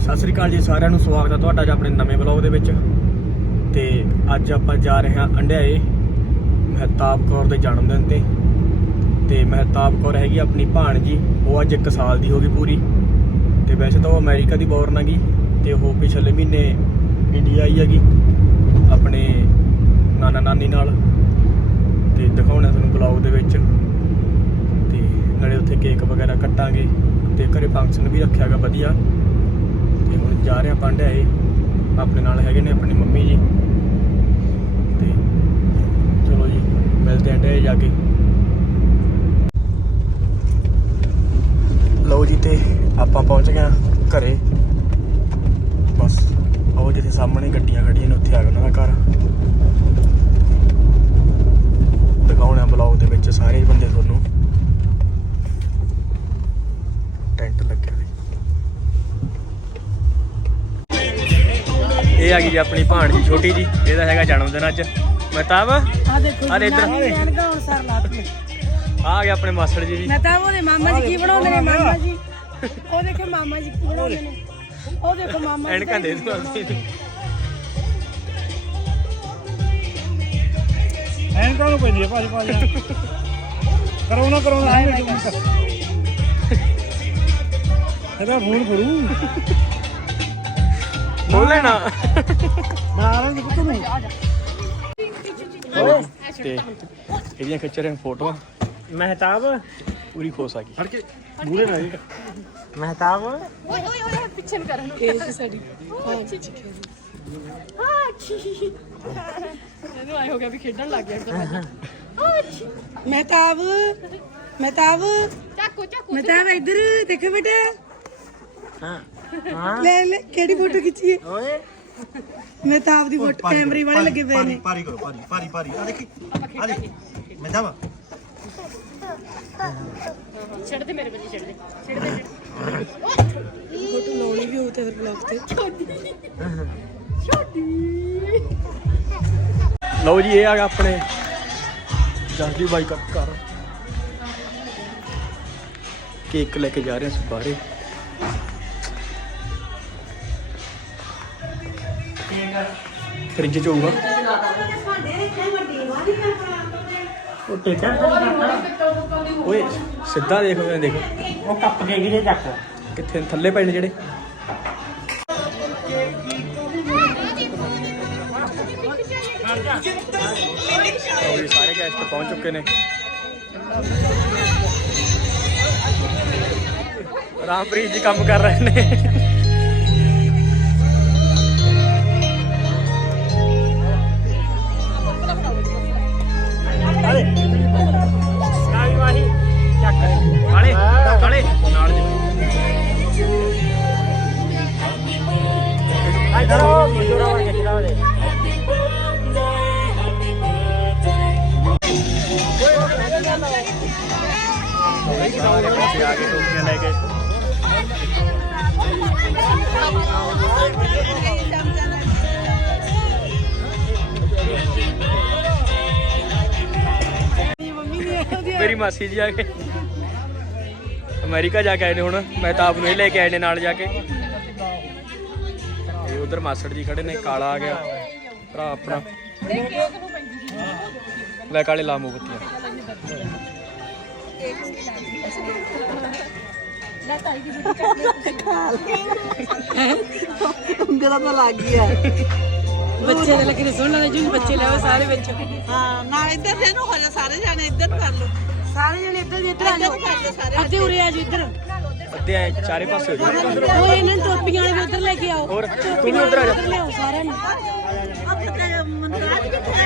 ਸਤਿ ਸ੍ਰੀ ਅਕਾਲ ਜੀ ਸਾਰਿਆਂ ਨੂੰ, ਸਵਾਗਤ ਹੈ ਤੁਹਾਡਾ ਜੀ ਆਪਣੇ ਨਵੇਂ ਵਲੌਗ ਦੇ ਵਿੱਚ। ਤੇ ਅੱਜ ਆਪਾਂ ਜਾ ਰਹੇ ਹਾਂ ਅੰਡਿਆਏ ਮਹਿਤਾਬ ਕੌਰ ਦੇ ਜਨਮ ਦਿਨ ਤੇ। ਤੇ ਮਹਿਤਾਬ ਕੌਰ ਹੈਗੀ ਆਪਣੀ ਭਾਣਜੀ ਉਹ ਅੱਜ 1 ਸਾਲ ਦੀ ਹੋ ਗਈ ਪੂਰੀ। ਤੇ ਵੈਸੇ ਤਾਂ ਉਹ ਅਮਰੀਕਾ ਦੀ ਬੋਰਨ ਹੈਗੀ, ਤੇ ਉਹ ਪਿਛਲੇ ਮਹੀਨੇ ਇੰਡੀਆ ਆਈ ਹੈਗੀ, ਆਪਣੇ ਨਾਨਾ ਨਾਨੀ ਨਾਲ। ਤੇ ਦਿਖਾਉਣਾ ਤੁਹਾਨੂੰ ਬਲੌਗ ਦੇ ਵਿੱਚ। ਤੇ ਨਾਲੇ ਉੱਥੇ ਕੇਕ ਵਗੈਰਾ ਕੱਟਾਂਗੇ, ਤੇ ਘਰੇ ਫੰਕਸ਼ਨ ਵੀ ਰੱਖਿਆ ਗਾ ਵਧੀਆ। ਜਾ ਰਹੇ ਆ ਪੰਡਿਆਏ ਆਪਣੇ ਨਾਲ ਹੈਗੇ ਨੇ, ਆਪਣੀ ਮੰਮੀ ਜੀ। ਤੇ ਚਲੋ ਜੀ, ਮਿਲਦੇ ਆਂ ਡੇ ਜਾ ਕੇ। ਲਓ ਜੀ ਤੇ ਆਪਾਂ ਪਹੁੰਚ ਗਏ ਆਂ ਘਰੇ। ਬਸ ਉਹ ਜਿੱਥੇ ਸਾਹਮਣੇ ਗੱਡੀਆਂ ਖੜੀਆਂ ਨੇ, ਉੱਥੇ ਆ ਗਿਆ ਉਹਨਾਂ ਦਾ ਘਰ ਦਿਖਾਉਣਾ ਬਲੌਗ ਦੇ ਵਿੱਚ ਸਾਰੇ ਬੰਦੇ ਤੁਹਾਨੂੰ ਟੈਂਟ ਲੱਗਿਆ ਹੋਇਆ ਇਹ ਆ ਗਈ ਜੀ ਆਪਣੀ ਭਾਣਜੀ ਛੋਟੀ ਜੀ ਇਹਦਾ ਹੈਗਾ ਜਨਮ ਦਿਨ ਅੱਜ। ਮਹਿਤਾਬ ਆ ਦੇਖੋ ਆ ਦੇ ਇੱਧਰ। ਹੁਣ ਸਰ ਲਾਤੀ ਆ ਗਿਆ ਆਪਣੇ ਮਾਸੜ ਜੀ ਜੀ। ਮੈਂ ਤਾਂ ਉਹਦੇ ਮਾਮਾ ਜੀ ਕੀ ਬਣਾਉਂਦੇ ਨੇ ਮਾਮਾ ਜੀ? ਉਹ ਦੇਖੋ ਮਾਮਾ ਜੀ ਕੀ ਬਣਾਉਂਦੇ ਨੇ। ਉਹ ਦੇਖੋ ਮਾਮਾ ਐਨਕਾਂ ਦੇ ਦੂੰ ਅਸੀਂ ਐਨਕਾਂ ਨੂੰ ਪੈਂਦੀ ਹੈ ਭਾਜੀ ਭਾਜੀ। ਕਰੋ ਨਾ ਕਰੋ ਨਾ। ਇਹਦਾ ਫੋਨ ਕਰੂ ਬੋਲੇ ਨਾ ਨਾਰਾਂ ਦੀ ਪੁੱਤ ਨੂੰ ਤੇ ਇਹਦੀਆਂ ਖਿੱਚ ਰਹੇ ਫੋਟੋਆਂ। ਮਹਿਤਾਬ। ਪੂਰੀ ਖੋਸ ਆ ਗਈ। ਫੜ ਕੇ ਮੂਰੇ ਨਾ ਜੀ ਮਹਿਤਾਬ। ਇਹ ਸੀ ਸਾਡੀ। ਮਹਿਤਾਬ ਮਹਿਤਾਬ। ਚਾਕੂ ਚਾਕੂ। ਮਹਿਤਾਬ ਇੱਧਰ ਦੇਖੋ ਬੇਟਾ। ਹਾਂ। ਲੈ ਲੈ ਕਿਹੜੀ ਫੋਟੋ ਖਿੱਚੀਏ? ਓਏ। ਮਹਿਤਾਬ ਦੀ ਫੋਟੋ ਕੈਮਰੇ ਵਾਲੇ ਲੱਗੇ ਪਏ ਨੇ। ਪਾਰੀ ਕਰੋ ਪਾਰੀ ਪਾਰੀ ਪਾਰੀ। ਆ ਦੇਖੀ ਆ ਦੇਖੀ। ਮੈਂ ਜਾਵਾ? ਛੱਡ ਦੇ ਮੇਰੇ ਬੱਚੇ ਛੱਡ ਦੇ। ਛੱਡ ਦੇ ਫੋਟੋ ਲਾਉਣੀ ਵੀ ਹੋਊ ਤੇ ਫਿਰ ਬਲੌਗ ਤੇ। ਲਓ ਜੀ ਇਹ ਆ ਗਿਆ ਆਪਣੇ ਜਸਦੀ ਬਾਈ ਕਾ ਘਰ। ਕੇਕ ਲੈ ਕੇ ਜਾ ਰਹੇ ਹਾਂ ਬਾਹਰੇ। ਫ੍ਰਿਜ ਚ ਹੋਊਗਾ ਉਹ ਟੇਕਾ ਓਏ ਸਿੱਧਾ ਦੇਖ ਮੈਂ ਦੇਖ ਉਹ ਕੱਪ ਕੇ ਗਿਰੇ ਚੱਕ ਕਿੱਥੇ ਥੱਲੇ ਪਏ ਨੇ ਜਿਹੜੇ ਲਓ ਜੀ ਸਾਰੇ ਗੈਸਟ ਪਹੁੰਚ ਚੁੱਕੇ ਨੇ ਰਾਮਪ੍ਰੀਤ ਜੀ ਕੰਮ ਕਰ ਰਹੇ ਨੇ ਸਾਰੇ ਆ ਕੇ ਟੋਪੀਆਂ ਲੈ ਕੇ। ਮੇਰੀ ਮਾਸੀ ਜੀ ਆ ਕੇ। ਅਮਰੀਕਾ ਜਾ ਕੇ ਆਏ ਨੇ ਹੁਣ। ਮੈਂ ਤਾਂ ਆਪ ਨੂੰ ਇਹ ਲੈ ਕੇ ਆਏ ਨੇ ਨਾਲ ਜਾ ਕੇ। ਤੇ ਉਧਰ ਮਾਸੜ ਜੀ ਖੜੇ ਨੇ, ਕਾਲਾ ਆ ਗਿਆ। ਭਰਾ ਆਪਣਾ। ਲੈ ਕਾਲੇ ਲਾ ਮੋਬਤੀਆਂ ਉਂਗਲਾ ਤਾਂ ਲੱਗ ਗਿਆ ਬੱਚੇ ਦੇ ਲੱਗੇ ਸੁਣ ਲੈ ਜੀ ਬੱਚੇ ਲੈ ਆਓ ਸਾਰੇ ਵਿੱਚ ਹਾਂ ਨਾ ਇੱਧਰ ਦੇ ਨੂੰ ਹੋ ਜਾ ਸਾਰੇ ਜਾਣੇ ਇੱਧਰ ਨੂੰ ਕਰ ਲਓ। ਸਾਰੇ ਜਣੇ ਇੱਧਰ ਦੀ ਇੱਧਰ ਆ ਜਾਓ। ਕਰ ਲਓ ਸਾਰੇ ਅੱਧੇ ਉਰੇ ਆ ਜਾਓ ਇੱਧਰ। ਅੱਧੇ ਐ ਚਾਰੇ ਪਾਸੇ ਹੋ ਜਾਓ। ਉਹ ਇਹਨਾਂ ਨੂੰ ਟੋਪੀਆਂ ਵਾਲੇ ਵੀ ਉੱਧਰ ਲੈ ਕੇ ਆਓ। ਹੋਰ ਤੂੰ ਵੀ ਉਧਰ ਆ ਜਾ। ਉੱਧਰ ਲਿਆਓ ਸਾਰਿਆਂ ਨੂੰ। ਅੱਖ ਤੇ ਮਨਰਾਜ ਕਿੱਥੇ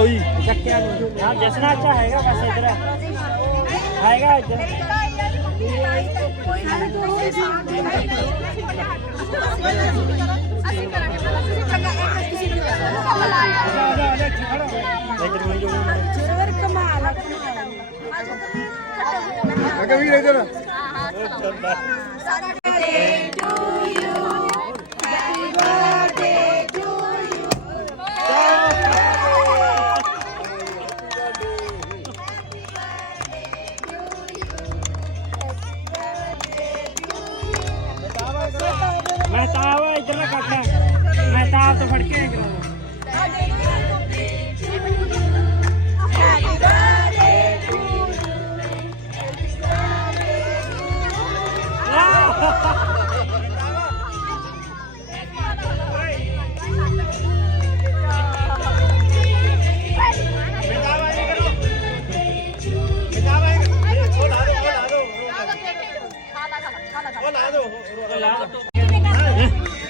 ਦਾਈ ਚੱਕਿਆ ਨੂੰ ਹਾਂ ਜਸਨਾ ਅੱਛਾ ਹੈਗਾ ਬਸ ਇਧਰ ਹੈਗਾ ਇੱਧਰ ਜਰਵਰ ਹੱਥ ਫੜ ਕੇ ਐਂ ਕਰਾਉਂਦਾ ਮਿਤਾਵਾ ਚੱਕ ਆ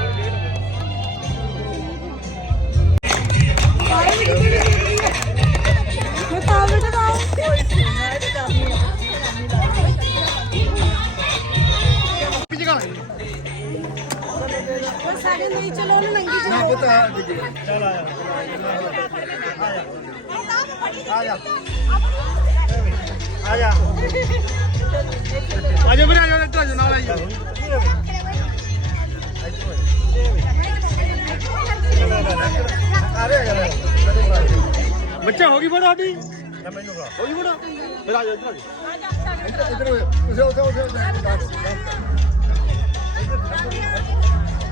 ਆਜੋ ਵੀਰੇ ਆਜੋ ਇੱਧਰ ਆਜੋ ਨਾਲ ਆਜੋ ਆ ਰੇ ਆ ਬੱਚਾ ਹੋ ਗਈ ਬੜਾ ਸਾਡੀ ਮੈਨੂੰ ਖਾ ਹੋ ਗਈ ਬੜਾ ਫਿਰ ਆਜੋ ਇੱਧਰ ਆਜੋ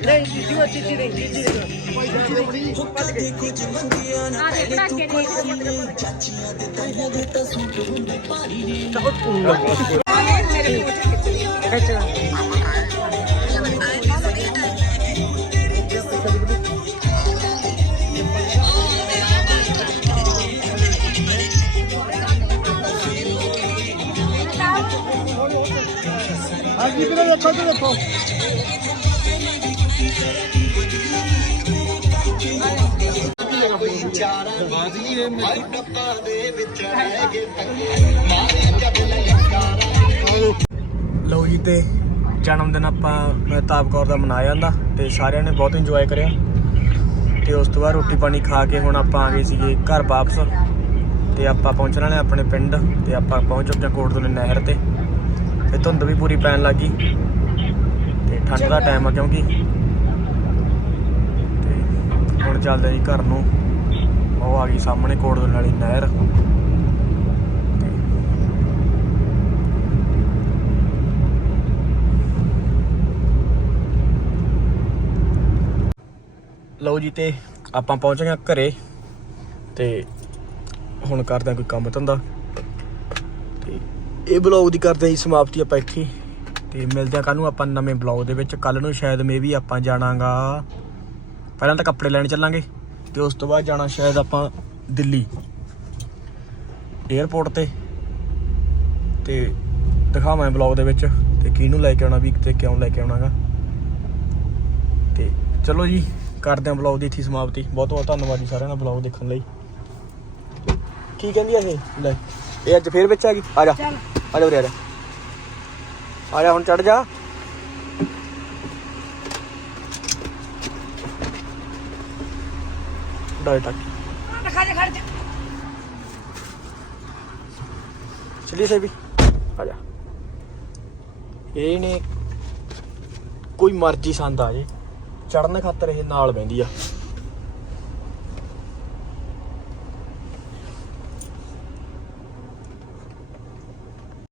ਕਹਿਣਾ ਕਹਿਣਾ ਕਹਿਣਾ ਆ ਦੇ ਧਾਗੇ ਨੇ ਹਾਂਜੀ ਵੀਰੇ ਦੇਖੋ। ਤੇ ਦੇਖੋ ਲਓ ਜੀ ਤੇ ਜਨਮ ਦਿਨ ਆਪਾਂ ਮਹਿਤਾਬ ਕੌਰ ਦਾ ਮਨਾਇਆ ਜਾਂਦਾ ਤੇ ਸਾਰਿਆਂ ਨੇ ਬਹੁਤ ਇੰਜੋਏ ਕਰਿਆ। ਤੇ ਉਸ ਤੋਂ ਬਾਅਦ ਰੋਟੀ ਪਾਣੀ ਖਾ ਕੇ ਹੁਣ ਆਪਾਂ ਆ ਗਏ ਸੀਗੇ ਘਰ ਵਾਪਸ। ਤੇ ਆਪਾਂ ਪਹੁੰਚਣ ਵਾਲੇ ਆਪਣੇ ਪਿੰਡ ਤੇ ਆਪਾਂ ਪਹੁੰਚ ਚੁੱਕੇ ਹਾਂ ਕੋਟਦੁਲੇ ਨਹਿਰ ਤੇ। ਤੇ ਧੁੰਦ ਵੀ ਪੂਰੀ ਪੈਣ ਲੱਗੀ ਤੇ ਠੰਡ ਦਾ ਟਾਈਮ ਆ ਕਿਉਂਕਿ। ਤੇ ਹੁਣ ਚੱਲਦੇ ਜੀ ਘਰ ਨੂੰ। ਉਹ ਆ ਗਈ ਸਾਹਮਣੇ ਕੋਟਦੁਲੇ ਵਾਲੀ ਨਹਿਰ। ਲਓ ਜੀ ਤੇ ਆਪਾਂ ਪਹੁੰਚ ਗਏ ਹਾਂ ਘਰੇ ਤੇ ਹੁਣ ਕਰਦੇ ਹਾਂ ਕੋਈ ਕੰਮ ਧੰਦਾ। ਤੇ ਇਹ ਬਲੌਗ ਦੀ ਕਰਦੇ ਹਾਂ ਜੀ, ਸਮਾਪਤੀ ਆਪਾਂ ਇੱਥੇ ਤੇ ਮਿਲਦੇ ਹਾਂ ਕੱਲ ਨੂੰ ਆਪਾਂ ਨਵੇਂ ਬਲੌਗ ਦੇ ਵਿੱਚ। ਕੱਲ ਨੂੰ ਸ਼ਾਇਦ ਮੇ ਵੀ ਆਪਾਂ ਜਾਣਾਗਾ। ਪਹਿਲਾਂ ਤਾਂ ਕੱਪੜੇ ਲੈਣ ਚੱਲਾਂਗੇ। ਤੇ ਉਸ ਤੋਂ ਬਾਅਦ ਜਾਣਾ ਸ਼ਾਇਦ ਆਪਾਂ ਦਿੱਲੀ 에어ਪੋਰਟ ਤੇ। ਤੇ ਦਿਖਾਵਾਂ ਬਲੌਗ ਦੇ ਵਿੱਚ ਤੇ ਕਿਹਨੂੰ ਲੈ ਕੇ ਆਉਣਾ ਵੀ ਤੇ ਕਿਉਂ ਲੈ ਕੇ ਆਉਣਾਗਾ। ਤੇ ਚਲੋ ਜੀ ਕਰਦੇ ਹਾਂ ਬਲੌਗ ਦੀ ਇੱਥੇ ਸਮਾਪਤੀ। ਬਹੁਤ ਬਹੁਤ ਧੰਨਵਾਦ ਜੀ ਸਾਰਿਆਂ ਦਾ ਬਲੌਗ ਦੇਖਣ ਲਈ। ਕੀ ਕਹਿੰਦੀ ਆ ਇਹ? ਲੈ ਇਹ ਅੱਜ ਫੇਰ ਵਿੱਚ ਆ ਗਈ। ਆ ਜਾ। ਚੱਲ। ਆ ਜਾ ਉਰੇ ਆ ਜਾ। ਆ ਜਾ ਹੁਣ ਚੜ ਜਾ। ਡਾਇਟ ਆ ਖਾ ਜਾ ਖੜ ਜਾ। ਚਲੀ ਸੇ ਵੀ ਆ ਜਾ। ਇਹ ਨੇ ਕੋਈ ਮਰਜ਼ੀ ਸੰਦ ਆ ਜੇ। ਚੜਨ ਖਾਤਰ ਇਹ ਨਾਲ ਬੈੰਦੀ ਆ।